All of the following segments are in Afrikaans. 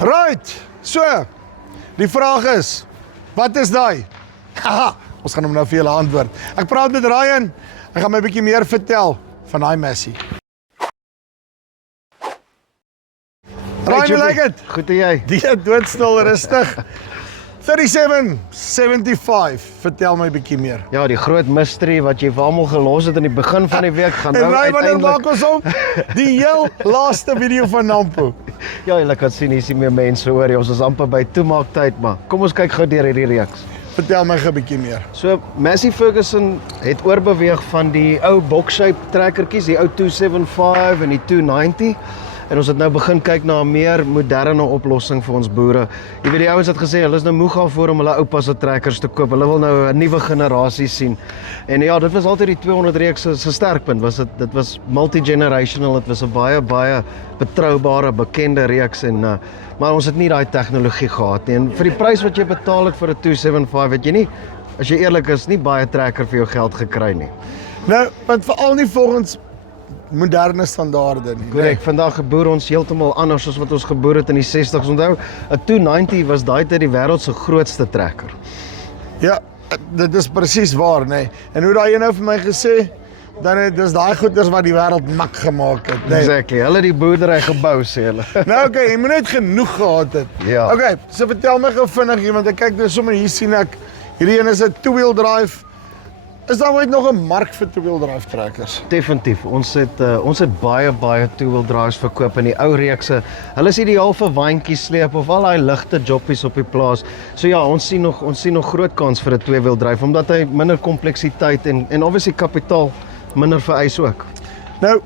Right, so, die vraag is, wat is daai? Haha, ons gaan hom nou vir julle antwoord. Ek praat met Ryan, hy gaan my 'n bietjie meer vertel van daai Massey. Ryan, hoe lyk dit? Goed en jy? Die doodstil rustig. 3775, vertel my 'n bietjie meer. Ja, die groot mystery wat jy vir almal gelos het in die begin van die week gaan En nou Ryan, wanneer maak uiteindelik. ons hom? Die heel laaste video van Nampo. Ja, jy kan sien hier is nie meer mense hoor jy. Ons is amper by toemaaktyd, maar kom ons kyk gou deur hierdie reeks. Vertel my 'n bietjie meer. So Massey Ferguson het oorbeweeg van die ou box-shape trekkertjies, die ou 275 en die 290. En ons het nou begin kyk na 'n meer moderne oplossing vir ons boere. Jy weet die ouens het gesê hulle is nou moeg daarvoor om hulle oupa se trekkers te koop. Hulle wil nou 'n nuwe generasie sien. En ja, dit was altyd die 200 reeks se sterkpunt. Dit was multi-generational. Dit was 'n baie betroubare, bekende reeks en maar ons het nie daai tegnologie gehad nie. En vir die prys wat jy betaal het vir 'n 275 het jy nie, as jy eerlik is, nie baie trekker vir jou geld gekry nie. Nou, want veral nie volgens moderne standaarde nie. Korrek, vandag geboer ons heeltemal anders as wat ons geboer het in die 60s. Onthou, 'n 290 was daai tyd die wêreld se grootste trekker. Ja, dit is presies waar, nê. En hoe daai een nou vir my gesê, dan het dis daai goeders wat die wêreld mak gemaak het, nê. Exactly, hulle het die boerdery gebou, sê hulle. Nou okay, jy moet net genoeg gehad het. Ja. Okay, so vertel my gou vinnig hier, want ek kyk nou sommer hier sien ek, hierdie een is 'n two-wheel drive. Is daar ooit nog 'n mark vir two-wheel drive trekkers? Definitief, ons het baie two-wheel drives verkoop in die ou reekse. Hulle is ideaal vir waantjies sleep of al daai ligte joppies op die plaas. So ja, ons sien nog groot kans vir 'n twee-wheel drive omdat hy minder kompleksiteit en obviously kapitaal minder vereis ook. Nou,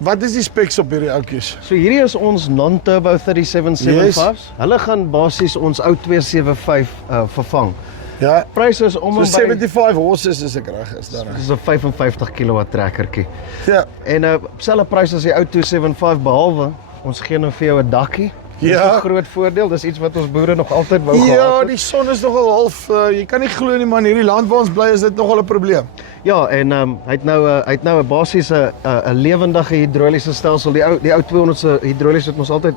wat is die specs op hierdie oudjies? So hierdie is ons non-turbo 3775's. Hulle gaan basies ons ou 275 vervang. Ja, Pryse is om so en by 75 horses as ek reg is dan. dis 'n 55 kW trekkertjie. Ja. En selfe prys as die ou 275 behalwe ons gee nou vir jou 'n dakkie. Dis Ja. 'n groot voordeel. Dis iets wat ons boere nog altyd wou Ja, gehad het. die son is nogal half, jy kan nie glo nie man, hierdie land waar ons bly is dit nogal 'n probleem. Ja, en hy het nou 'n basies 'n lewendige hidroliese stelsel. Die ou 200 se hidrolies het ons altyd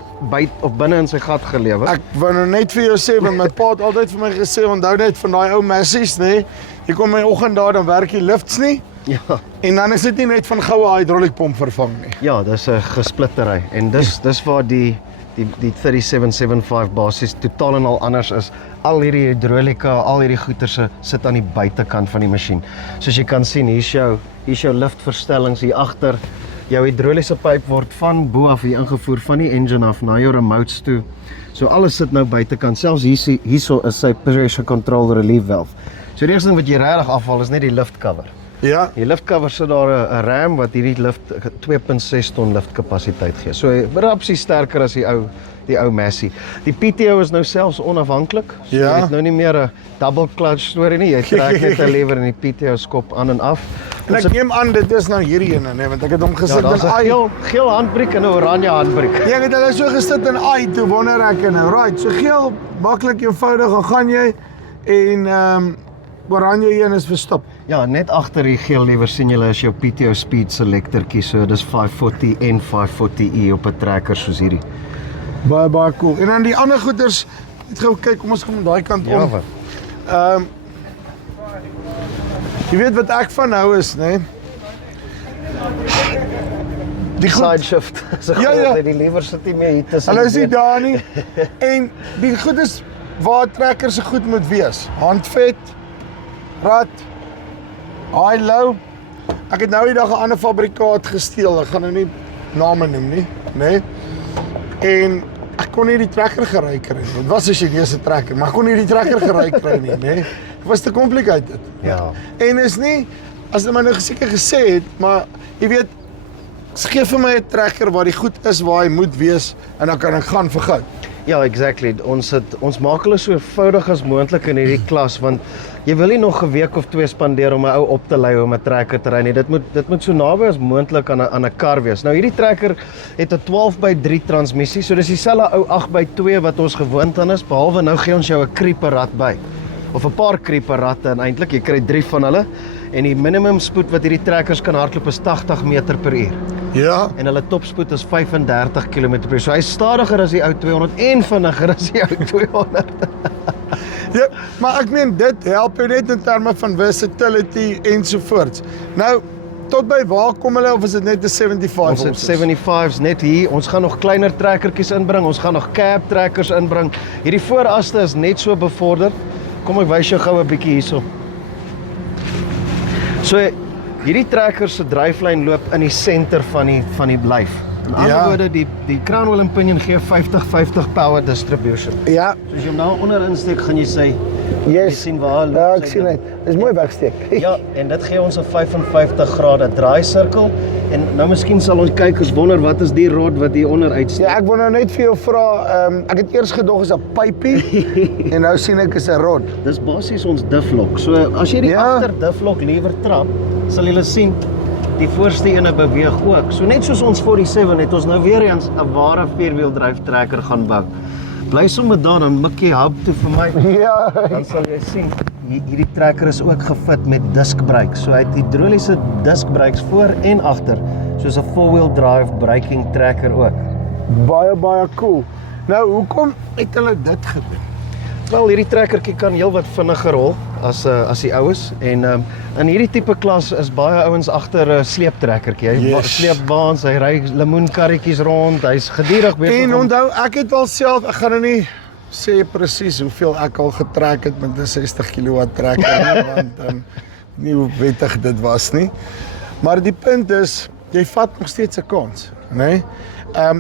binne in sy gat gelewer. Ek wou nou net vir jou sê, want my pa het altyd vir my gesê, onthou net van daai ou Massey's, nê? Jy kom my oggend daar, dan werk die lifts nie. Ja. En dan is dit nie net van goue hydrauliekpomp vervang nie. Ja, dis 'n gesplittery en dis waar die 3775 basies totaal en al anders is. Al hierdie hidrolika, al hierdie goeie sit aan die buitekant van die masjien. Soos jy kan sien, hier's jou liftverstellings hier agter. Jou hidroliese pyp word van bo af hier ingevoer van die engine af na jou remotes toe. So alles sit nou buitekant. Selfs hierso is sy pressure control relief valve. So die eerste ding wat jy regtig afhaal is net die lift cover. Ja. Die liftcover sit daar 'n ram wat hierdie lift 2.6 ton liftkapasiteit gee. So rapsie sterker as die ou Massey. Die PTO is nou selfs onafhanklik. So Ja. jy het nou nie meer 'n double clutch storie nie. Jy trek net 'n lewer en die PTO skop aan en af. En ek neem aan dit is nou hierdie ene, nê, want ek het hom Ja, gesit daar's in 'n ai. geel handbriek en 'n oranje handbriek. Ja, ek het hulle so gesit in ai toe wonder ek nou. Right, so geel, maklik eenvoudig, dan gaan jy en oranje een is verstop. Ja, net agter die geel lewer sien julle is jou PTO speed selectortjie. So dis 540 en 540e op 'n trekker soos hierdie. Baie cool. En dan die ander goeders, net gou kyk, kom ons gaan daai kant om. wat? Jy weet wat ek van hou is, nê? Die goed, Side shift. So Ja. die lewer sit nie meer hier tussen. hulle is nie die been. daar nie. En die goed is waar trekkers se goed moet wees. Handvet, rad, high low. Ek het nou die dag 'n ander fabrikaat gesteel. Ek gaan nou nie name noem nie, nê? En ek kon nie die trekker gery kry nie. Dit was 'n Chinese trekker, maar ek kon nie die trekker gery kry nie, nê? Dit was te complicated. Ja. En is nie, as hulle my nou seker gesê het, maar jy weet, gee vir my 'n trekker waar die goed is waar hy moet wees en dan kan ek gaan vir goud. Ja, exactly. Ons maak hulle so eenvoudig as moontlik in hierdie klas want jy wil nie nog 'n week of 2 spandeer om 'n ou op te lei om 'n trekker te ry nie. Dit moet so naby as moontlik aan 'n kar wees. Nou hierdie trekker het 'n 12x3 transmissie, so dis dieselfde ou 8x2 wat ons gewoond aan is, behalwe nou gee ons jou 'n creeper by. Of 'n paar creeper ratte en eintlik jy kry 3 van hulle en die minimum spoed wat hierdie trekkers kan hardloop is 80 meter per uur. Ja. en hulle topspoed is 35 km/h. So hy is stadiger as die ou 200 en vinniger as die ou 200. Ja, maar ek meen dit help jou net in terme van versatility ensovoorts. Nou, tot by waar kom hulle of is dit net 'n 75 Ons het horses? 75's net hier. Ons gaan nog kleiner trekkertjies inbring. Ons gaan nog cab trekkers inbring. Hierdie vooraste is net so bevorder. Kom ek wys jou gou 'n bietjie hierso. So hierdie trekker se dryflyn loop in die senter van die lyf. In ander Ja. woorde, die crown wheel and pinion gee 50-50 power distribution. Ja, So as jy hom nou onder insteek, gaan jy jy yes. sien waar loop Ja, sy ek sien ding. dit. Dis mooi wegsteek. Ja, en dit gee ons 'n 55 grade draaisirkel. En nou miskien sal ons kykers wonder wat is die rod wat hier onder uitsteek. Ja, ek wil nou net vir jou vra, ek het eers gedog is 'n pypie en nou sien ek is 'n rod. Dis basies ons difflock. So as jy die Ja. agter difflock lewer trap, sal jy sien die voorste ene beweeg ook. So net soos ons 47 het ons nou weer eens 'n ware vierwieldryf trekker gaan bou. Bly sommer daar, dan mik jy hub toe vir my. Ja. Dan sal jy sien hierdie trekker is ook gefit met diskbrakes. So hy het hidroliese diskbrakes voor en agter, soos 'n four-wheel drive braking trekker ook. Baie cool. Nou, hoekom het hulle dit gedoen? Wel, hierdie trekkertjie kan heelwat vinniger rol as die oues en in hierdie tipe klas is baie ouens agter 'n sleeptrekkertjie. Hy Yes. sleep waans, hy ry lemoenkarretjies rond, hy's gedurig besig En onthou, ek het al self, ek gaan nou nie sê presies hoeveel ek al getrek het met 'n 60 kW trekker nie, want nie hoe wettig dit was nie. Maar die punt is, jy vat nog steeds 'n kans, né?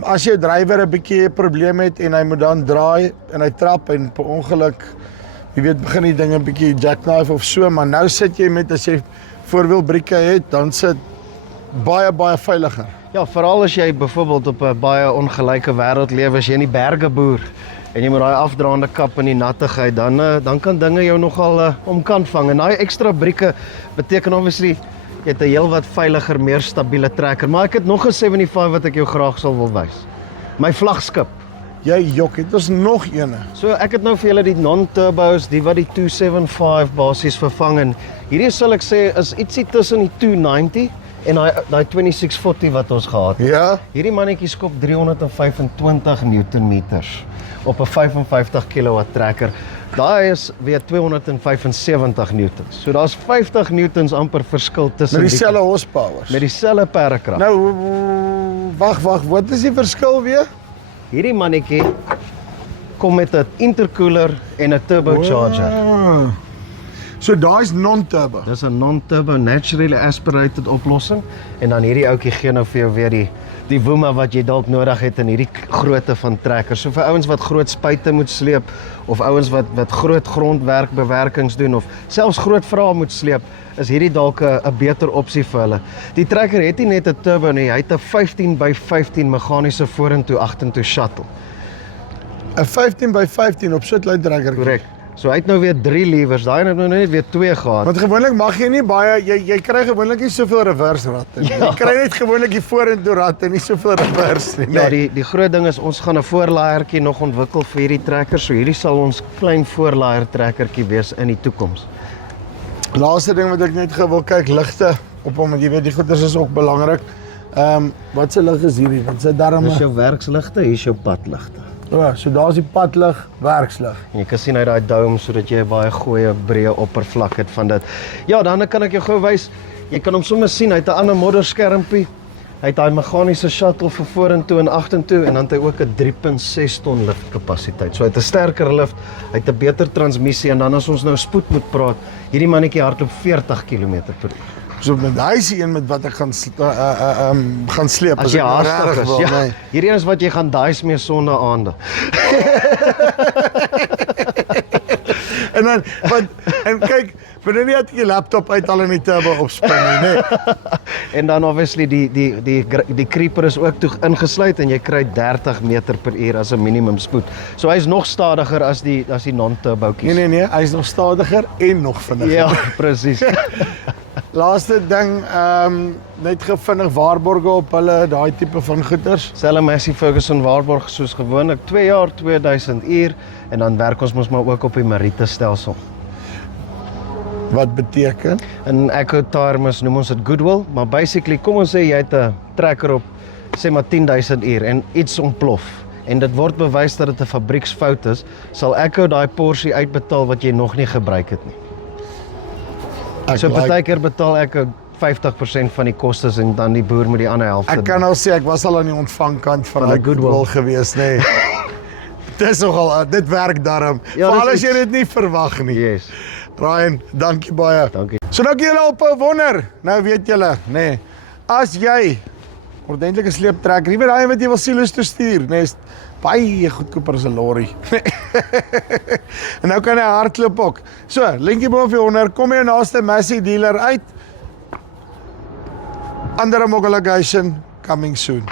As jou drywer 'n bietjie 'n probleem het en hy moet dan draai en hy trap en per ongeluk, jy weet, begin die ding 'n bietjie jackknife of so, maar nou sit jy met, as jy voorwielbrieke het, dan sit baie veiliger. Ja, veral as jy byvoorbeeld op 'n baie ongelyke wêreld lewe, as jy in die berge boer en jy moet daai afdraande kap in die nattigheid, dan kan dinge jou nogal omkant vang. En daai ekstra brieke beteken obviously jy het 'n heelwat veiliger, meer stabiele trekker. Maar ek het nog 'n 75 wat ek jou graag sal wil wys. My vlaggenskap. Jy jok, het ons nog ene. So ek het nou vir julle die non-turbos, die wat die 275 basies vervang en hierdie sal ek sê is ietsie tussen die 290 en daai 2640 wat ons gehad het. Ja? Hierdie mannetjie skop 325 Newtonmeters op 'n 55 kW trekker. Daai is weer 275 newtons. So daar's 50 newtons amper verskil tussen Met dieselfde horsepowers. met dieselfde perdekrag. Nou, wag, wat is die verskil weer? Hierdie mannetjie kom met 'n intercooler en 'n turbocharger. Wow. So daai's non-turbo. Dis 'n non-turbo naturally aspirated oplossing en dan hierdie ouetjie gee nou vir jou weer die woema wat jy dalk nodig het in hierdie grootte van trekkers. So vir ouens wat groot spuite moet sleep of ouens wat groot grondwerk bewerkings doen of selfs groot vrae moet sleep, is hierdie dalk 'n beter opsie vir hulle. Die trekker het nie net 'n turbo nie, hy het 'n 15x15 meganiese vorentoe agtertoe shuttle. 'n 15x15 op sit trekker. Korrek. So hy het nou weer 3 levers. Daai het nou net weer 2 gehad. Want gewoonlik mag jy nie baie jy kry gewoonlik nie soveel reverse ratte nie. Ja. Jy kry net gewoonlik die vorentoe ratte, nie soveel reverse nie. Ja, die groot ding is ons gaan 'n voorlaiertjie nog ontwikkel vir hierdie trekker. So hierdie sal ons klein voorlaier trekkertjie wees in die toekoms. Laaste ding wat ek net gou wil kyk, ligte op hom, want jy weet die goeders is ook belangrik. Wat se lig is hierdie? Wat se darm? Dis jou werksligte, hier is jou padligte. Ja, so daar's die padlig, werkslig. En jy kan sien uit daai dome sodat jy 'n baie goeie breë oppervlak het van dit. Ja, dan kan ek jou gou wys. Jy kan hom sommer sien, hy het 'n ander modderskermpie. Hy het daai meganiese shuttle vir vorentoe en agtertoe en dan het hy ook 'n 3.6 ton lifkapasiteit. So hy het 'n sterker lift, hy het 'n beter transmissie en dan as ons nou spoed moet praat, hierdie mannetjie hardloop 40 km/h. So met daai is die een met wat ek gaan sleep As jy ek nou haastig regtig is, wil, ja. nee. Hierdie is wat jy gaan daai mee sonder aande. En dan en kyk, wanneer jy die laptop uithaal en die turbo opspin nie, nee. En dan obviously die creeper is ook toe ingesluit en jy kry 30 meter/uur as 'n minimum spoed. So hy's nog stadiger as die non-turbootjies. Nee, hy's nog stadiger en nog vinniger. Ja, presies. Laaste ding, net gevinnig waarborge op hulle, daai tipe van goeders. Selfe Massey Ferguson waarborg soos gewoonlik 2 jaar 2000 uur en dan werk ons mos maar ook op die Marite stelsel. Wat beteken? In Echo terms noem ons dit goodwill, maar basically kom ons sê jy het 'n trekker op sê maar 10.000 uur en iets ontplof en dit word bewys dat dit 'n fabrieksfout is, sal ek jou daai porsie uitbetaal wat jy nog nie gebruik het nie. So partykeer betaal ek 50% van die kostes en dan die boer moet die ander helfte. Ek kan nou sê ek was al aan die ontvangkant van daai goodwill gewees, nee. Dis nogal, dit werk daarom. Ja, Veral dis as jy iets- dit nie verwag nie. Yes, Ryan, dankie baie. dankie. So nou kan julle ophou wonder. Nou weet julle, nee. As jy ordentlike sleeptrekker, jy weet daai wat jy wil silo's toe stuur, nee, is baie goedkoper as 'n lorry. En nou kan hy hardloop ook. So, linkie bo of jy onder, kom jy naaste Massey dealer uit. Andere homologation coming soon.